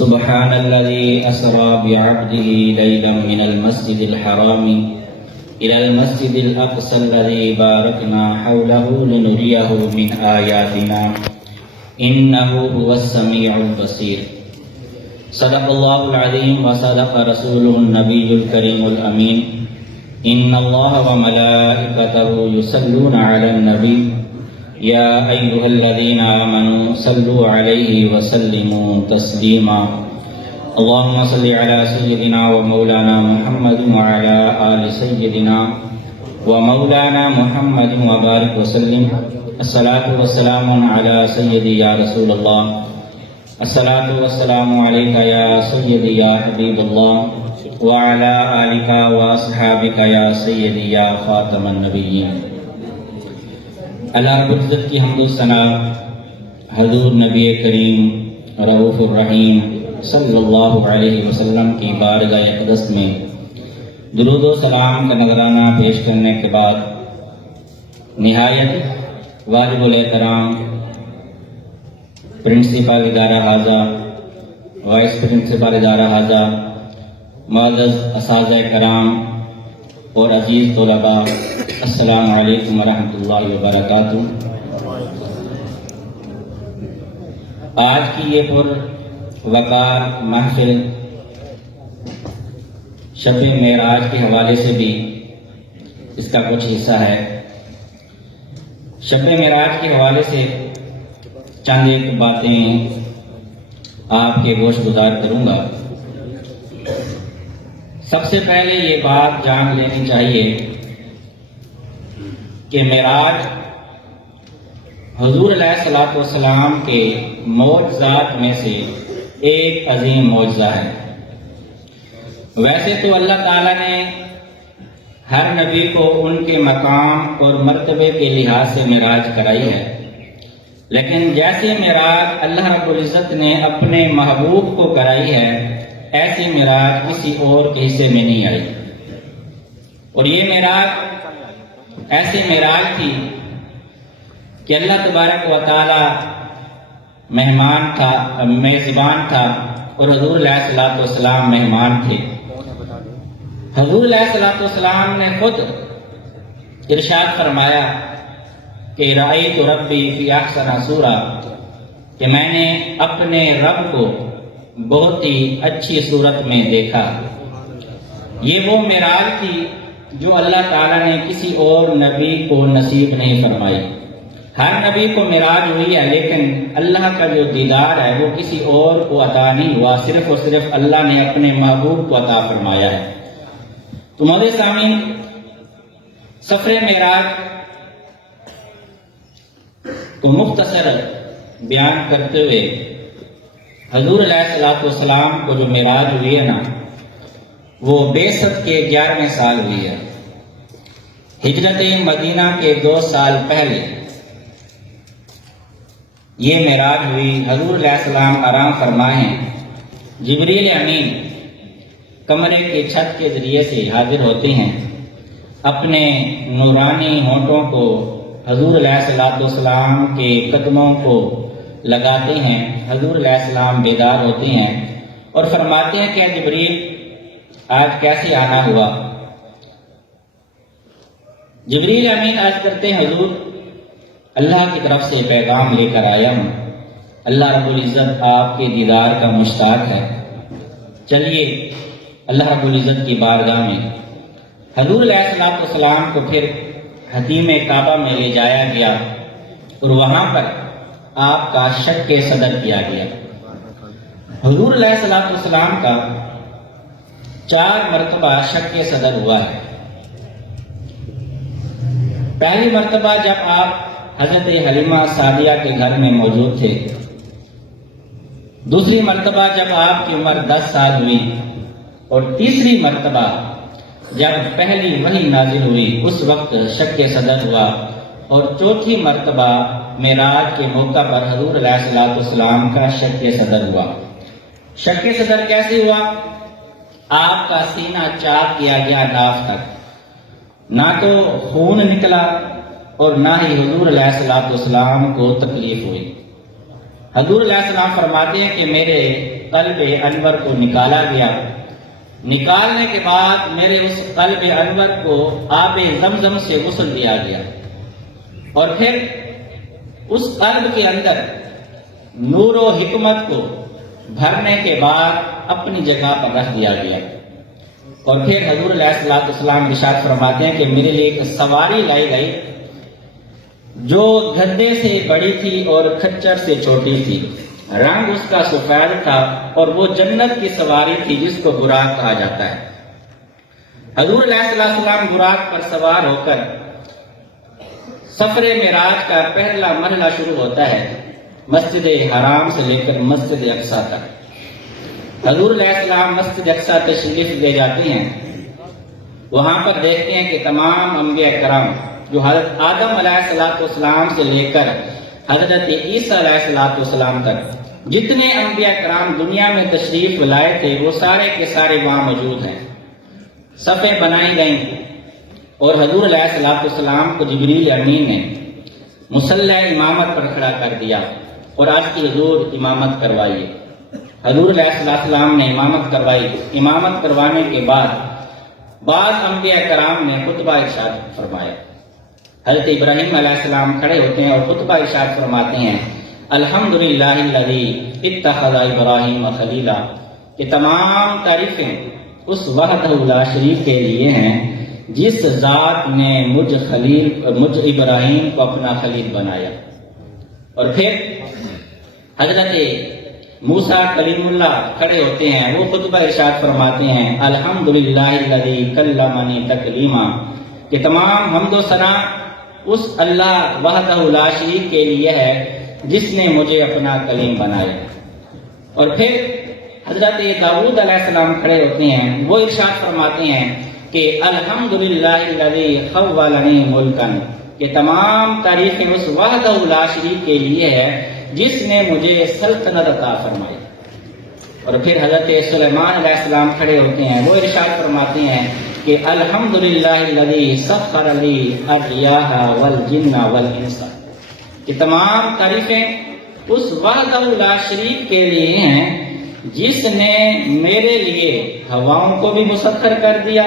سبحان الذي أسرى بعبده ليلا من المسجد الحرام إلى المسجد الأقصى الذي باركنا حوله لنريه من آياتنا إنه هو السميع البصير. صدق الله العظيم وصدق رسوله النبي الكريم الأمين. إن الله وملائكته يصلون على النبي يا أيها الذين آمنوا صلوا عليه وسلموا تسليما. اللهم صل على سيدنا ومولانا محمد وعلى آل سيدنا ومولانا محمد وبارك وسلم. الصلاة والسلام على سيدي يا رسول الله. الصلاة والسلام عليك يا سيدي يا حبيب الله وعلى آلك وأصحابك يا سيدي يا خاتم النبيين. اللہ رب العزت کی حمد و ثنا حضور نبی کریم رؤوف الرحیم صلی اللہ علیہ وسلم کی بارگاہ اقدس میں درود و سلام کا نذرانہ پیش کرنے کے بعد نہایت واجب الاحترام پرنسپل ادارہ حاضہ، وائس پرنسپل ادارہ حاضہ، معزز اساتذہ کرام اور عزیز طلباء، السلام علیکم ورحمۃ اللہ وبرکاتہ۔ آج کی یہ پر وقار محفل شب معراج کے حوالے سے بھی اس کا کچھ حصہ ہے۔ شب معراج کے حوالے سے چند ایک باتیں آپ کے گوش گزار کروں گا۔ سب سے پہلے یہ بات جان لینی چاہیے کہ معراج حضور علیہ الصلوۃ والسلام کے معجزات میں سے ایک عظیم معجزہ ہے۔ ویسے تو اللہ تعالیٰ نے ہر نبی کو ان کے مقام اور مرتبے کے لحاظ سے معراج کرائی ہے، لیکن جیسے معراج اللہ رب العزت نے اپنے محبوب کو کرائی ہے، ایسی معراج کسی اور کے حصے میں نہیں آئی۔ اور یہ معراج ایسی معراج تھی کہ اللہ تبارک و تعالی مہمان تھا، میزبان تھا، اور حضور علیہ الصلوۃ والسلام مہمان تھے۔ حضور علیہ الصلوۃ والسلام نے خود ارشاد فرمایا کہ رأیت ربی فی احسن صورہ، کہ میں نے اپنے رب کو بہت ہی اچھی صورت میں دیکھا۔ یہ وہ معراج تھی جو اللہ تعالیٰ نے کسی اور نبی کو نصیب نہیں فرمائی۔ ہر نبی کو معراج ہوئی ہے، لیکن اللہ کا جو دیدار ہے وہ کسی اور کو عطا نہیں ہوا، صرف اور صرف اللہ نے اپنے محبوب کو عطا فرمایا ہے۔ تمہارے سامنے سفر معراج کو مختصر بیان کرتے ہوئے حضور علیہ الصلوۃ والسلام کو جو معراج ہوئی ہے نا، وہ بعثت کے 11ویں سال ہوئی ہے۔ ہجرت مدینہ کے 2 سال پہلے یہ معراج ہوئی۔ حضور علیہ السلام آرام فرما ہیں، جبریل امین کمرے کی چھت کے ذریعے سے حاضر ہوتے ہیں، اپنے نورانی ہونٹوں کو حضور علیہ الصلوۃ والسلام کے قدموں کو لگاتے ہیں۔ حضور علیہ السلام بیدار ہوتے ہیں اور فرماتے ہیں کہ جبریل آج کیسے آنا ہوا؟ جبریل امین آج کرتے ہیں، حضور اللہ کی طرف سے پیغام لے کر آیا ہوں، اللہ رب العزت آپ کے دیدار کا مشتاق ہے، چلیے اللہ رب العزت کی بارگاہ میں۔ حضور علیہ الصلوۃ والسلام کو پھر حتیم کعبہ میں لے جایا گیا اور وہاں پر آپ کا شق صدر کیا گیا۔ حضور علیہ الصلوۃ والسلام کا 4 مرتبہ شق صدر ہوا ہے۔ پہلی مرتبہ جب آپ حضرت حلیمہ سعدیہ کے گھر میں موجود تھے، دوسری مرتبہ جب آپ کی عمر 10 سال ہوئی، اور تیسری مرتبہ جب پہلی وحی نازل ہوئی اس وقت شق صدر ہوا، اور چوتھی مرتبہ معراج کے موقع پر حضور علیہ الصلوۃ والسلام کا شق صدر ہوا۔ شق صدر کیسے ہوا؟ آپ کا سینہ چاک کیا گیا ناف تک، نہ تو خون نکلا اور نہ ہی حضور علیہ الصلوۃ والسلام کو تکلیف ہوئی۔ حضور علیہ السلام فرماتے ہیں کہ میرے قلب انور کو نکالا گیا۔ نکالنے کے بعد میرے اس قلب انور کو آب زمزم سے غسل دیا گیا، اور پھر اس قلب کے اندر نور و حکمت کو بھرنے کے بعد اپنی جگہ پر رکھ دیا گیا۔ اور پھر حضور علیہ الصلوۃ والسلام ارشاد فرماتے ہیں کہ میرے لیے ایک سواری لائی گئی جو گدھے سے بڑی تھی اور کھچر سے چھوٹی تھی، رنگ اس کا سفید تھا، اور وہ جنت کی سواری تھی جس کو براق کہا جاتا ہے۔ حضور علیہ الصلوۃ والسلام براق پر سوار ہو کر سفر معراج کا پہلا مرحلہ شروع ہوتا ہے، مسجد حرام سے لے کر مسجد اقصیٰ تک۔ حضور علیہ السلام مسجد اقصیٰ تشریف لے جاتے ہیں، وہاں پر دیکھتے ہیں کہ تمام انبیاء کرام جو حضرت آدم علیہ السلام سے لے کر حضرت عیسیٰ علیہ السلام تک جتنے انبیاء کرام دنیا میں تشریف لائے تھے وہ سارے کے سارے وہاں موجود ہیں۔ صفیں بنائی گئیں اور حضور علیہ السلام کو جبریل امین نے مصلی امامت پر کھڑا کر دیا اور آج کی حضور امامت کروائیے۔ حضور علیہ السلام نے امامت کروائی۔ امامت کروانے کے بعد بعض انبیاء کرام نے خطبہ ارشاد فرمایا۔ حضرت ابراہیم علیہ السلام کھڑے ہوتے ہیں اور خطبہ ارشاد فرماتے ہیں، الحمدللہ الذی اتخذ ابراہیم خلیلا، کہ تمام تعریفیں اس وحدہ لا شریک کے لیے ہیں جس ذات نے مجھ ابراہیم کو اپنا خلیل بنایا۔ اور پھر حضرت موسیٰ کلیم اللہ کھڑے ہوتے ہیں، وہ خطبہ ارشاد فرماتے ہیں، الحمدللہ الذی کلمنی تکلیما، کہ تمام حمد و ثنا اس اللہ وحدہ لا شریک کے لیے ہے جس نے مجھے اپنا کلیم بنایا۔ اور پھر حضرت داؤد علیہ السلام کھڑے ہوتے ہیں، وہ ارشاد فرماتے ہیں کہ الحمدللہ الذی خولنی ملکن، کہ تمام تعریفیں اس وحدہ لا شریک کے لیے ہے جس نے مجھے سلطنت عطا فرمائی۔ اور پھر حضرت سلیمان علیہ السلام کھڑے ہوتے ہیں، وہ ارشاد فرماتے ہیں کہ الحمدللہ الذی سخر لی الریاح والجن والانس، کہ تمام تعریفیں اس وحدہ لا شریک کے لیے ہیں جس نے میرے لیے ہواؤں کو بھی مسخر کر دیا،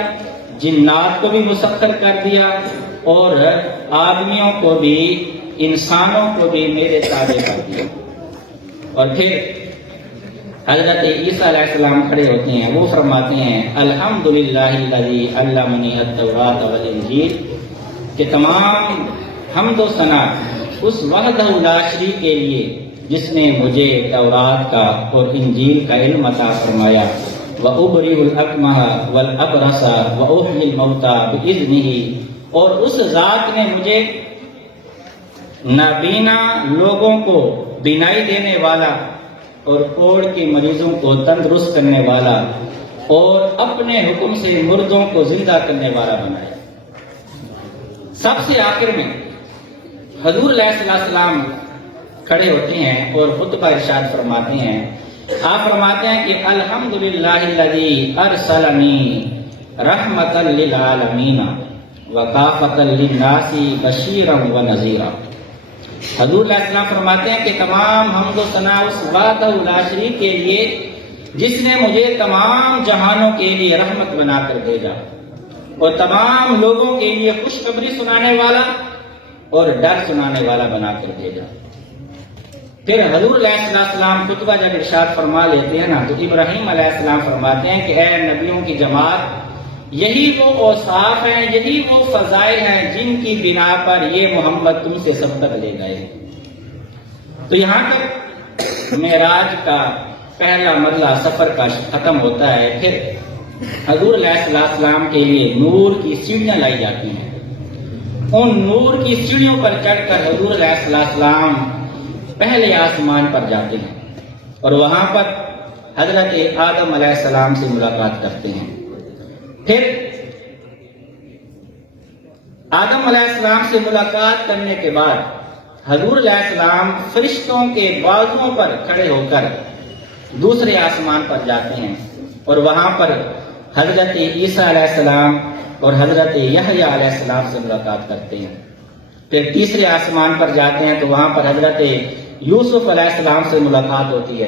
جنات کو بھی مسخر کر دیا، اور آدمیوں کو بھی، انسانوں کو بھی میرے تابع کر دیا۔ اور پھر حضرت عیسیٰ علیہ السلام کھڑے ہوتے ہیں، وہ فرماتے ہیں الحمدللہ الذی علمنی التوراۃ والانجیل، کہ تمام حمد و ثنا اس وحدہ لا شریک کے لیے جس نے مجھے تورات کا اور انجیل کا علم عطا فرمایا۔ وَأُبْرِئُ الْأَكْمَحَ وَالْأَبْرَصَ وَأُحْيِي الْمَوْتَىٰ بِإِذْنِهِ، اور اس ذات نے مجھے نابینا لوگوں کو بینائی دینے والا اور کوڑ کے مریضوں کو تندرست کرنے والا اور اپنے حکم سے مردوں کو زندہ کرنے والا بنایا۔ سب سے آخر میں حضور علیہ السلام کھڑے ہوتے ہیں اور خطبہ ارشاد فرماتے ہیں۔ آپ فرماتے ہیں کہ الحمدللہ الذی ارسلنی رحمتا للعالمین وکافتا للناس بشیرا ونذیرا۔ حضور علیہ السلام فرماتے ہیں کہ تمام حمد و ثنا اس وحدہ لا شریک کے لیے جس نے مجھے تمام جہانوں کے لیے رحمت بنا کر بھیجا اور تمام لوگوں کے لیے خوشخبری سنانے والا اور ڈر سنانے والا بنا کر بھیجا۔ پھر حضور علیہ السلام خطبہ جب ارشاد فرما لیتے ہیں نا، تو ابراہیم علیہ السلام فرماتے ہیں کہ اے نبیوں کی جماعت، یہی وہ اوصاف ہیں، یہی وہ فضائل ہیں جن کی بنا پر یہ محمد تم سے سبقت لے گئے۔ تو یہاں تک معراج کا پہلا مرحلہ سفر کا ختم ہوتا ہے۔ پھر حضور علیہ السلام کے لیے نور کی سیڑھیاں لائی جاتی ہیں۔ ان نور کی سیڑھیوں پر چڑھ کر حضور علیہ السلام پہلے آسمان پر جاتے ہیں اور وہاں پر حضرت آدم علیہ السلام سے ملاقات کرتے ہیں۔ پھر آدم علیہ السلام سے ملاقات کرنے کے بعد حضور علیہ السلام فرشتوں کے بازوؤں پر کھڑے ہو کر دوسرے آسمان پر جاتے ہیں اور وہاں پر حضرت عیسیٰ علیہ السلام اور حضرت یحییٰ علیہ السلام سے ملاقات کرتے ہیں۔ پھر تیسرے آسمان پر جاتے ہیں تو وہاں پر حضرت یوسف علیہ السلام سے ملاقات ہوتی ہے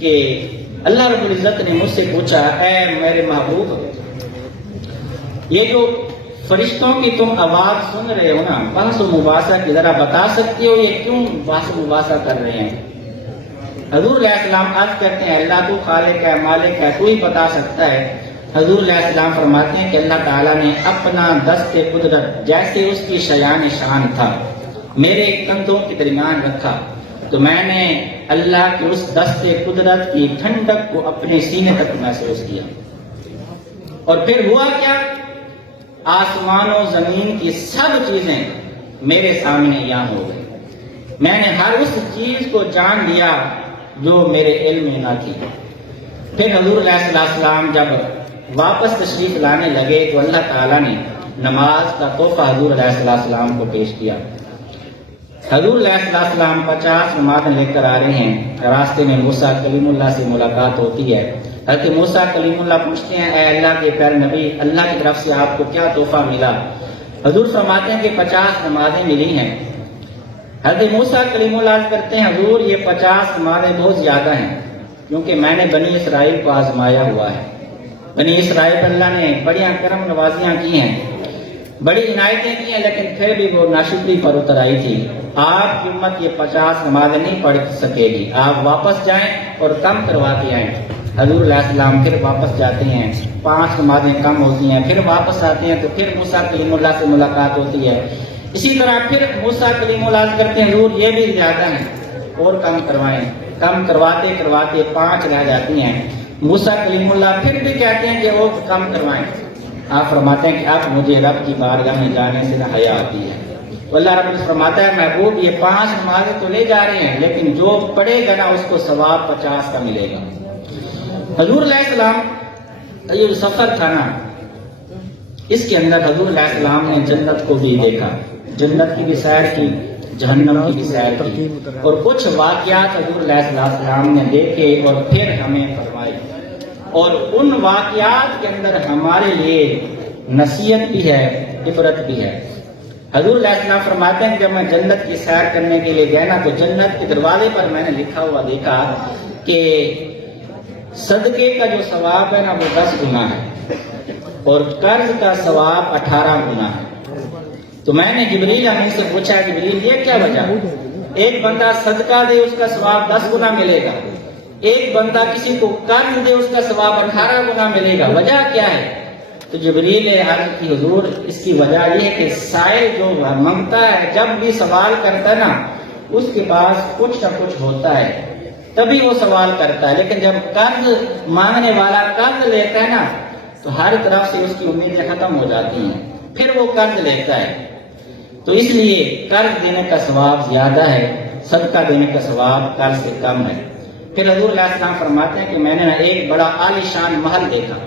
کہ اللہ رب العزت نے مجھ سے پوچھا، اے میرے محبوب، یہ جو فرشتوں کی تم آواز سن رہے ہو نا، بحث و مباحثہ کی، ذرا بتا سکتے ہو یہ کیوں بحث و مباحثہ کر رہے ہیں؟ حضور علیہ السلام عرض کرتے ہیں اللہ تو خالق ہے، مالک ہے، کوئی بتا سکتا ہے؟ حضور علیہ السلام فرماتے ہیں کہ اللہ تعالیٰ نے اپنا دست قدرت جیسے اس کی شیان شان تھا میرے کندھوں کے درمیان رکھا، تو میں نے اللہ کے اس دست قدرت کی ٹھنڈک کو اپنے سینے تک محسوس کیا، اور پھر ہوا کیا؟ آسمان و زمین کی سب چیزیں میرے سامنے یہاں ہو گئی، میں نے ہر اس چیز کو جان لیا جو میرے علم میں نہ تھی۔ پھر حضور علیہ السلام جب واپس تشریف لانے لگے تو اللہ تعالیٰ نے نماز کا تحفہ حضور علیہ السلام کو پیش کیا۔ حضور علیہ السلام 50 نمازیں لے کر آ رہے ہیں، راستے میں موسیٰ کلیم اللہ سے ملاقات ہوتی ہے۔ حضرت موسیٰ کلیم اللہ پوچھتے ہیں، اے اللہ کے پیارے نبی، اللہ کی طرف سے آپ کو کیا تحفہ ملا؟ حضور فرماتے ہیں کہ 50 نمازیں ملی ہیں۔ حضرت موسیٰ کلیم اللہ عرض کرتے ہیں، حضور یہ 50 نمازیں بہت زیادہ ہیں، کیونکہ میں نے بنی اسرائیل کو آزمایا ہوا ہے۔ بنی اسرائیل پر اللہ نے بڑی کرم نوازیاں کی ہیں، بڑی عنایتیں کی ہیں، لیکن پھر بھی وہ ناشکری پر اتر آئی تھی۔ آپ کی امت یہ 50 نمازیں نہیں پڑھ سکے گی، آپ واپس جائیں اور کم کروا کے آئیں۔ حضور علیہ السلام پھر واپس جاتے ہیں، 5 نمازیں کم ہوتی ہیں، پھر واپس آتے ہیں تو پھر موسیٰ کلیم اللہ سے ملاقات ہوتی ہے۔ اسی طرح پھر موسیٰ کلیم اللہ کرتے ہیں، حضور یہ بھی زیادہ ہیں، اور کم کروائیں۔ کم کرواتے کرواتے 5 رہ جاتی ہیں۔ موسیٰ کلیم اللہ پھر بھی کہتے ہیں کہ وہ کم کروائیں۔ آپ فرماتے ہیں کہ اب مجھے رب کی بارگاہ میں جانے سے حیا آتی ہے۔ تو اللہ رب العزت فرماتا ہے، محبوب یہ 5 نمازیں تو لے جا رہے ہیں، لیکن جو پڑھے گا نا اس کو ثواب 50 کا ملے گا۔ حضور علیہ السلام یہ جو سفر تھا نا، اس کے اندر حضور علیہ السلام نے جنت کو بھی دیکھا، جنت کی بھی سیر کی، جہنم کی بھی سیر کی، اور کچھ واقعات حضور علیہ السلام نے دیکھے اور پھر ہمیں فرمائے، اور ان واقعات کے اندر ہمارے لیے نصیحت بھی ہے، عبرت بھی ہے۔ حضور علیہ السلام فرماتے ہیں کہ جب میں جنت کی سیر کرنے کے لیے گیا نا، تو جنت کے دروازے پر میں نے لکھا ہوا دیکھا کہ صدقے کا جو ثواب ہے نا وہ 10 گنا ہے، اور قرض کا ثواب 18 گنا ہے۔ تو میں نے جبریل امین سے پوچھا، جبریل یہ کیا وجہ؟ ایک بندہ صدقہ دے اس کا ثواب 10 گنا ملے گا، ایک بندہ کسی کو قرض دے اس کا ثواب 18 گنا ملے گا، وجہ کیا ہے؟ تو جبریل نے عرض کی، حضور اس کی وجہ یہ ہے کہ سائل جو مانگتا ہے، جب بھی سوال کرتا ہے نا، اس کے پاس کچھ نہ کچھ ہوتا ہے تبھی وہ سوال کرتا ہے، لیکن جب قرض مانگنے والا قرض لیتا ہے نا تو ہر طرف سے اس کی امیدیں ختم ہو جاتی ہیں، پھر وہ قرض لیتا ہے۔ تو اس لیے قرض دینے کا ثواب زیادہ ہے، صدقہ دینے کا ثواب قرض سے کم ہے۔ پھر حضور علیہ السلام فرماتے ہیں کہ میں نے ایک بڑا عالی شان محل دیکھا۔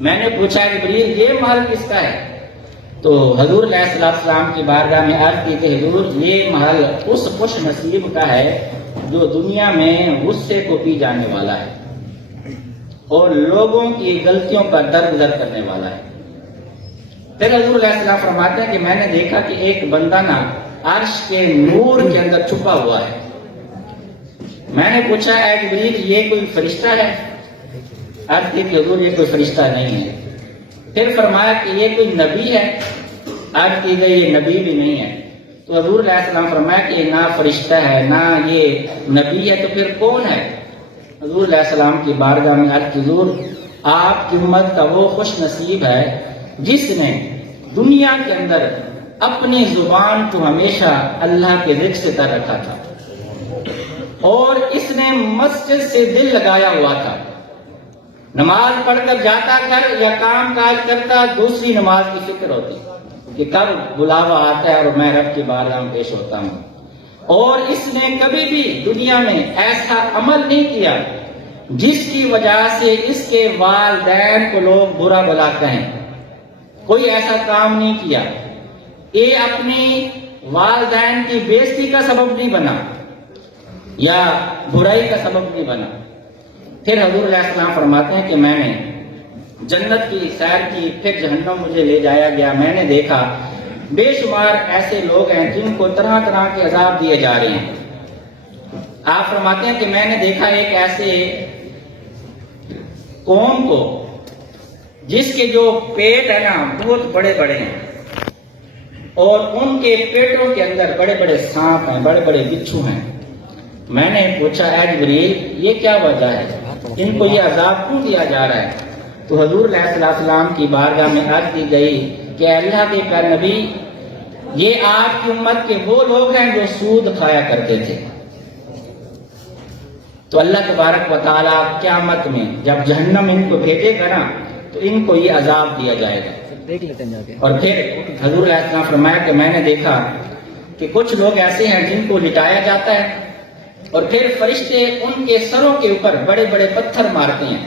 میں نے پوچھا جبریل یہ محل کس کا ہے؟ تو حضور علیہ السلام کی بارگاہ میں عرض کی کہ حضور یہ محل اس خوش نصیب کا ہے جو دنیا میں غصے کو پی جانے والا ہے اور لوگوں کی غلطیوں پر درگزر کرنے والا ہے۔ پھر حضور علیہ السلام فرماتے ہیں کہ میں نے دیکھا کہ ایک بندہ نا عرش کے نور کے اندر چھپا ہوا ہے۔ میں نے پوچھا اے جبریل یہ کوئی فرشتہ ہے؟ عرض کی کہ حضور یہ کوئی فرشتہ نہیں ہے۔ پھر فرمایا کہ یہ کوئی نبی ہے؟ عرض کی گئی یہ نبی بھی نہیں ہے۔ تو حضور علیہ السلام فرمایا کہ یہ نہ فرشتہ ہے نہ یہ نبی ہے، تو پھر کون ہے؟ حضور علیہ السلام کی بارگاہ میں عرض کی، حضور آپ کی امت کا وہ خوش نصیب ہے جس نے دنیا کے اندر اپنی زبان کو ہمیشہ اللہ کے ذکر سے تر رکھا تھا، اور اس نے مسجد سے دل لگایا ہوا تھا، نماز پڑھ کر جاتا گھر یا کام کاج کرتا، دوسری نماز کی فکر ہوتی کہ کب بلاوا آتا ہے اور میں رب کی بارگاہ میں پیش ہوتا ہوں۔ اور اس نے کبھی بھی دنیا میں ایسا عمل نہیں کیا جس کی وجہ سے اس کے والدین کو لوگ برا بلا کہیں، کوئی ایسا کام نہیں کیا، یہ اپنی والدین کی بے عزتی کا سبب نہیں بنا یا برائی کا سبب نہیں بنا۔ پھر حضور علیہ السلام فرماتے ہیں کہ میں نے جنت کی سیر کی، پھر جہنم مجھے لے جایا گیا، میں نے دیکھا بے شمار ایسے لوگ ہیں جن کو طرح طرح کے عذاب دیے جا رہے ہیں، آپ فرماتے ہیں کہ میں نے دیکھا ایک ایسے قوم کو جس کے جو پیٹ ہے نا بہت بڑے بڑے ہیں اور ان کے پیٹوں کے اندر بڑے بڑے سانپ ہیں، بڑے بڑے بچھو ہیں۔ میں نے پوچھا اے جبریل یہ کیا وجہ ہے، ان کو یہ عذاب کیوں دیا جا رہا ہے؟ تو حضور علیہ السلام کی بارگاہ میں عرض کی گئی کہ اللہ کے پیارے نبی، یہ آپ کی امت کے وہ لوگ ہیں جو سود کھایا کرتے تھے۔ تو اللہ تبارک و تعالیٰ قیامت میں جب جہنم ان کو بھیجے گا نا تو ان کو یہ عذاب دیا جائے گا۔ اور پھر حضور علیہ السلام فرمایا کہ میں نے دیکھا کہ کچھ لوگ ایسے ہیں جن کو لٹایا جاتا ہے اور پھر فرشتے ان کے سروں کے اوپر بڑے بڑے پتھر مارتے ہیں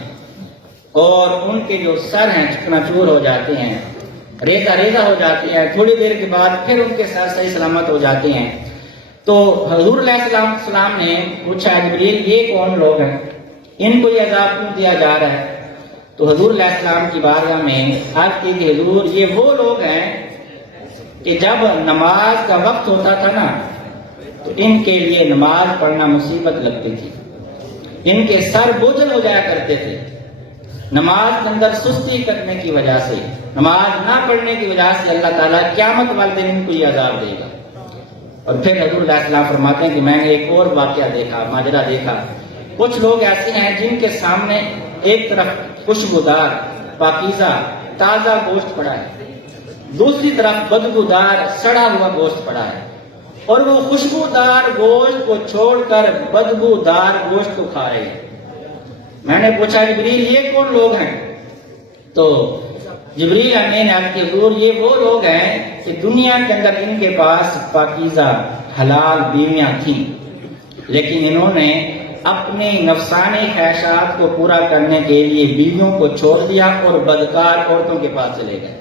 اور ان کے جو سر ہیں چکنا چور ہو جاتے ہیں، ریزہ ریزہ ہو جاتے ہیں، تھوڑی دیر کے بعد پھر ان کے سر صحیح سلامت ہو جاتے ہیں۔ تو حضور علیہ السلام نے پوچھا جبریل یہ کون لوگ ہیں، ان کو یہ عذاب کیوں دیا جا رہا ہے؟ تو حضور علیہ السلام کی بارگاہ میں عرض کی کہ حضور یہ وہ لوگ ہیں کہ جب نماز کا وقت ہوتا تھا نا تو ان کے لیے نماز پڑھنا مصیبت لگتی تھی، ان کے سر بوجھل ہو جایا کرتے تھے نماز کے اندر سستی کرنے کی وجہ سے، نماز نہ پڑھنے کی وجہ سے اللہ تعالیٰ قیامت والے دن ان کو یہ عذاب دے گا۔ اور پھر حضور علیہ السلام فرماتے ہیں کہ میں نے ایک اور واقعہ دیکھا، ماجرا دیکھا، کچھ لوگ ایسے ہیں جن کے سامنے ایک طرف خوشبودار پاکیزہ تازہ گوشت پڑا ہے، دوسری طرف بدبودار سڑا ہوا گوشت پڑا ہے، اور وہ خوشبودار گوشت کو چھوڑ کر بدبودار گوشت کو کھا رہے ہیں۔ میں نے پوچھا جبریل یہ کون لوگ ہیں؟ تو جبریل امین عرض کہ حضور یہ وہ لوگ ہیں کہ دنیا کے اندر ان کے پاس پاکیزہ حلال بیویاں تھیں، لیکن انہوں نے اپنے نفسانی خواہشات کو پورا کرنے کے لیے بیویوں کو چھوڑ دیا اور بدکار عورتوں کے پاس چلے گئے۔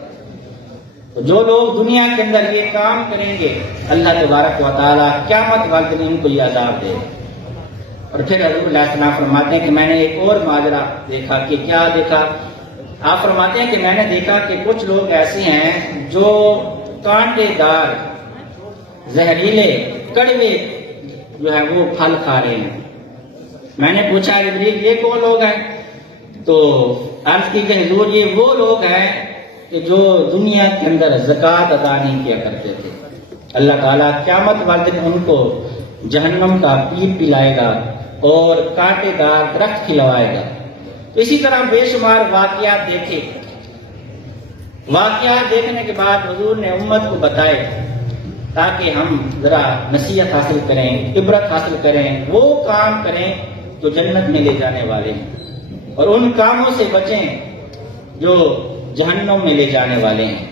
تو جو لوگ دنیا کے اندر یہ کام کریں گے اللہ تبارک و تعالیٰ قیامت والے دن ان کو یہ عذاب دے۔ اور پھر حضور علیہ السلام فرماتے ہیں کہ میں نے ایک اور ماجرا دیکھا۔ کہ کیا دیکھا؟ آپ فرماتے ہیں کہ میں نے دیکھا کہ کچھ لوگ ایسے ہیں جو کانٹے دار زہریلے کڑوے جو ہے وہ پھل کھا رہے ہیں۔ میں نے پوچھا جبریل یہ کون لوگ ہیں؟ تو عرض کی کہ حضور یہ وہ لوگ ہیں کہ جو دنیا کے اندر زکوٰۃ ادا نہیں کیا کرتے تھے، اللہ تعالیٰ قیامت والے دن ان کو جہنم کا پیپ پلائے گا اور کانٹے دار درخت کھلوائے گا۔ تو اسی طرح بے شمار واقعات دیکھے۔ واقعات دیکھنے کے بعد حضور نے امت کو بتائے تاکہ ہم ذرا نصیحت حاصل کریں، عبرت حاصل کریں، وہ کام کریں جو جنت میں لے جانے والے ہیں اور ان کاموں سے بچیں جو جہنم میں لے جانے والے ہیں۔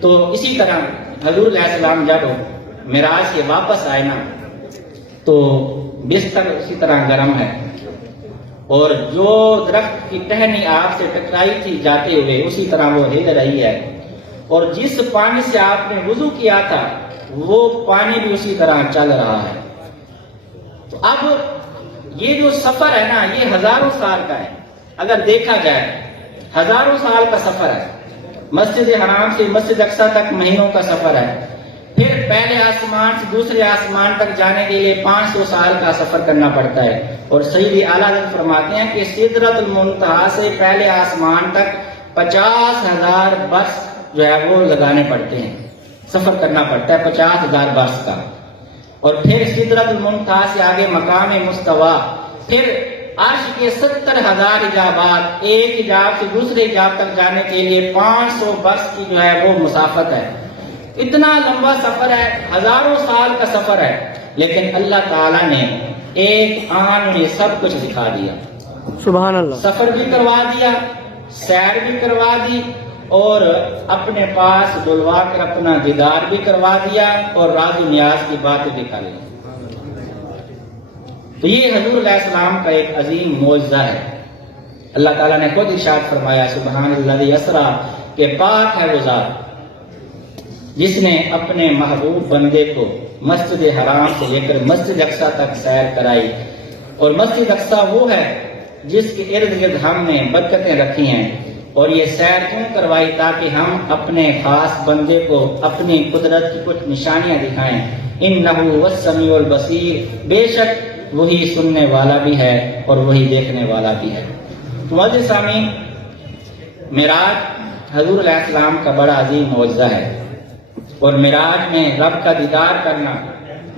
تو اسی طرح حضور علیہ السلام جب معراج سے واپس آئے نا تو بستر اسی طرح گرم ہے اور جو درخت کی ٹہنی آپ سے ٹکرائی تھی جاتے ہوئے اسی طرح وہ ہل رہی ہے، اور جس پانی سے آپ نے وضو کیا تھا وہ پانی بھی اسی طرح چل رہا ہے۔ تو اب یہ جو سفر ہے نا یہ ہزاروں سال کا ہے، اگر دیکھا جائے ہزاروں سال کا سفر ہے۔ مسجد حرام سے مسجد اقصی تک مہینوں کا سفر ہے، پھر پہلے آسمان سے دوسرے آسمان تک جانے کے لیے 500 سال کا سفر کرنا پڑتا ہے۔ اور سید اعلیٰ حضرت فرماتے ہیں کہ سدرۃ المنتہا سے پہلے آسمان تک 50,000 برس جو ہے وہ لگانے پڑتے ہیں، سفر کرنا پڑتا ہے 50,000 برس کا۔ اور پھر سدرۃ المنتہا سے آگے مقام مستوی، پھر عرش کے 70,000 حجابات، ایک حجاب سے دوسرے حجاب تک جانے کے لیے 500 برس کی جو ہے وہ مسافت ہے۔ اتنا لمبا سفر ہے، ہزاروں سال کا سفر ہے، لیکن اللہ تعالیٰ نے ایک آن میں سب کچھ دکھا دیا۔ سبحان اللہ، سفر بھی کروا دیا، سیر بھی کروا دی، اور اپنے پاس بلوا کر اپنا دیدار بھی کروا دیا اور راز و نیاز کی باتیں دکھا لی۔ تو یہ حضور علیہ السلام کا ایک عظیم معجزہ ہے۔ اللہ تعالیٰ نے خود ارشاد فرمایا سبحان الذی اسریٰ کہ پاک ہے وہ ذات جس نے اپنے محبوب بندے کو مسجد حرام سے لے کر مسجد اقصی تک سیر کرائی، اور مسجد اقصی وہ ہے جس کے ارد گرد ہم نے برکتیں رکھی ہیں، اور یہ سیر کیوں کروائی؟ تاکہ ہم اپنے خاص بندے کو اپنی قدرت کی کچھ نشانیاں دکھائیں۔ انہ هو السمیع البصیر، بے شک وہی سننے والا بھی ہے اور وہی دیکھنے والا بھی ہے۔ تو معزز سامعین، معراج حضور علیہ السلام کا بڑا عظیم معجزہ ہے، اور معراج میں رب کا دیدار کرنا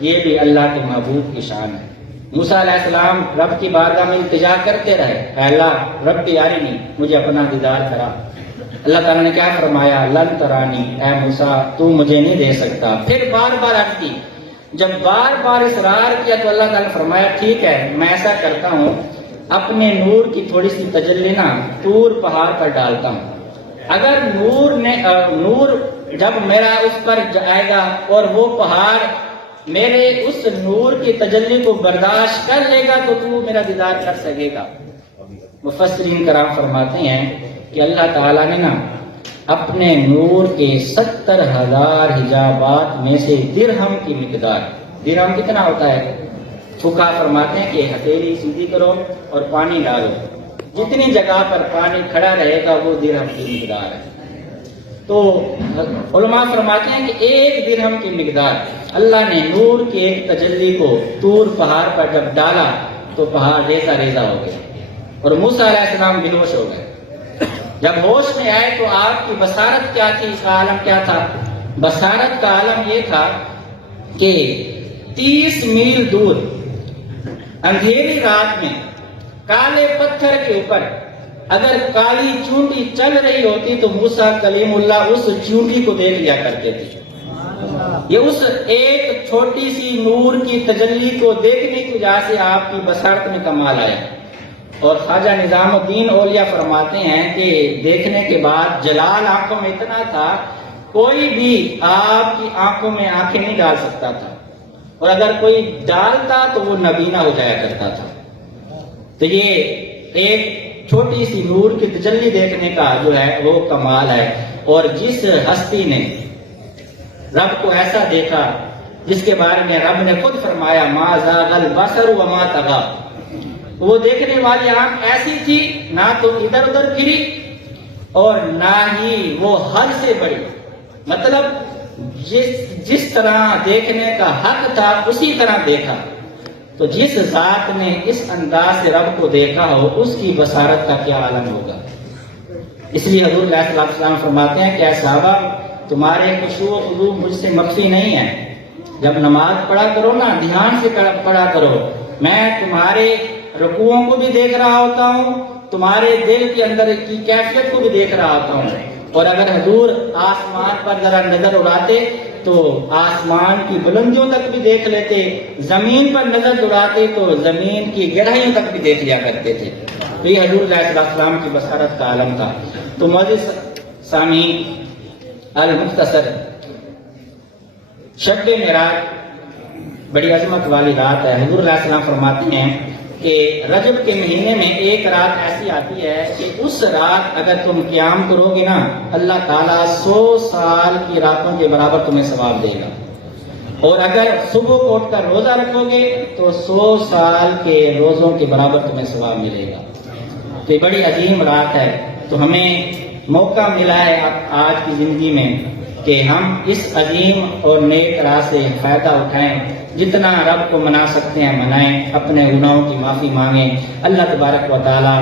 یہ بھی اللہ کے محبوب کی شان ہے۔ موسیٰ علیہ السلام رب کی بارگاہ میں التجا کرتے رہے، اے اللہ رب ارنی، مجھے اپنا دیدار کرا۔ اللہ تعالیٰ نے کیا فرمایا؟ لن ترانی، اے موسیٰ تو مجھے نہیں دے سکتا۔ پھر بار بار عرض کی، جب بار بار اصرار کیا تو اللہ تعالیٰ نے فرمایا ٹھیک ہے، میں ایسا کرتا ہوں، اپنے نور کی تھوڑی سی تجلی نا طور پہاڑ پر ڈالتا ہوں۔ اگر نور جب میرا اس پر آئے گا اور وہ پہاڑ میرے اس نور کی تجلی کو برداشت کر لے گا تو میرا دیدار کر سکے گا۔ مفسرین کرام فرماتے ہیں کہ اللہ تعالیٰ نے نا اپنے نور کے 70,000 حجابات میں سے درہم کی مقدار، درہم کتنا ہوتا ہے؟ فقہا فرماتے ہیں کہ ہتھیلی سیدھی کرو اور پانی ڈالو، جتنی جگہ پر پانی کھڑا رہے گا وہ درہم کی مقدار ہے۔ تو علماء فرماتے ہیں کہ ایک درہم کی مقدار اللہ نے نور کی ایک تجلی کو طور پہاڑ پر جب ڈالا تو پہاڑ ریزہ ریزہ ہو گیا اور موسیٰ علیہ السلام بے ہوش ہو گئے۔ جب ہوش میں آئے تو آپ کی بصارت کیا تھی؟ اس کا عالم کیا تھا؟ بصارت کا عالم یہ تھا کہ 30 میل دور اندھیری رات میں کالے پتھر کے اوپر اگر کالی چونٹی چل رہی ہوتی تو موسیٰ کلیم اللہ اس چونٹی کو دیکھ لیا کرتے تھے۔ یہ اس ایک چھوٹی سی نور کی تجلی کو دیکھنے کی وجہ سے آپ کی بصارت میں کمال آیا۔ اور خواجہ نظام الدین اولیاء فرماتے ہیں کہ دیکھنے کے بعد جلال آنکھوں میں اتنا تھا کوئی بھی آپ کی آنکھوں میں آنکھیں نہیں ڈال سکتا تھا، اور اگر کوئی ڈالتا تو وہ نبینا ہو جایا کرتا تھا۔ تو یہ ایک چھوٹی سی نور کی تجلی دیکھنے کا جو ہے وہ کمال ہے۔ اور جس ہستی نے رب کو ایسا دیکھا جس کے بارے میں رب نے خود فرمایا ما زاغ البصر وما طغى، وہ دیکھنے والی آنکھ ایسی تھی نہ تو ادھر ادھر پھری اور نہ ہی وہ حد سے بڑی، مطلب جس طرح دیکھنے کا حق تھا اسی طرح دیکھا۔ تو جس ذات نے اس انداز سے رب کو دیکھا ہو اس کی بصارت کا کیا عالم ہوگا۔ اس لیے حضور علیہ السلام فرماتے ہیں کہ اے صحابہ تمہارے خشوع و خضوع مجھ سے مخفی نہیں ہے، جب نماز پڑھا کرو نا دھیان سے پڑھا کرو، میں تمہارے رکوعوں کو بھی دیکھ رہا ہوتا ہوں، تمہارے دل کے اندر کی کیفیت کو بھی دیکھ رہا ہوتا ہوں۔ اور اگر حضور آسمان پر ذرا نظر اڑاتے تو آسمان کی بلندیوں تک بھی دیکھ لیتے، زمین پر نظر اڑاتے تو زمین کی گہرائیوں تک بھی دیکھ لیا کرتے تھے۔ یہ حضور علیہ السلام کی بصارت کا عالم تھا۔ تو معزز سامعین، المختصر شب معراج بڑی عظمت والی رات ہے۔ حضور علیہ السلام فرماتے ہیں کہ رجب کے مہینے میں ایک رات ایسی آتی ہے کہ اس رات اگر تم قیام کرو گے نا اللہ تعالیٰ 100 سال کی راتوں کے برابر تمہیں ثواب دے گا، اور اگر صبح کو اٹھ کر روزہ رکھو گے تو 100 سال کے روزوں کے برابر تمہیں ثواب ملے گا۔ تو یہ بڑی عظیم رات ہے۔ تو ہمیں موقع ملا ہے آج کی زندگی میں کہ ہم اس عظیم اور نیک راہ سے فائدہ اٹھائیں، جتنا رب کو منا سکتے ہیں منائیں، اپنے گناہوں کی معافی مانگیں۔ اللہ تبارک و تعالی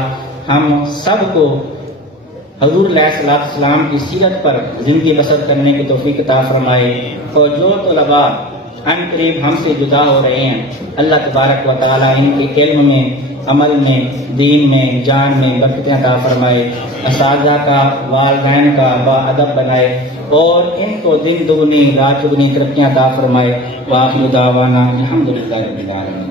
ہم سب کو حضور علیہ السلام کی سیرت پر زندگی بسر کرنے کی توفیق عطا فرمائے، اور جو طلباء ان قریب ہم سے جدا ہو رہے ہیں اللہ تبارک و تعالی ان کے علم میں، عمل میں، دین میں، جان میں برکتیں عطا فرمائے، اساتذہ کا، والدین کا باادب بنائے، اور ان کو دن دگنی رات چگنی ترقیاں عطا فرمائے۔ وآخر دعوانا الحمدللہ رب العالمین۔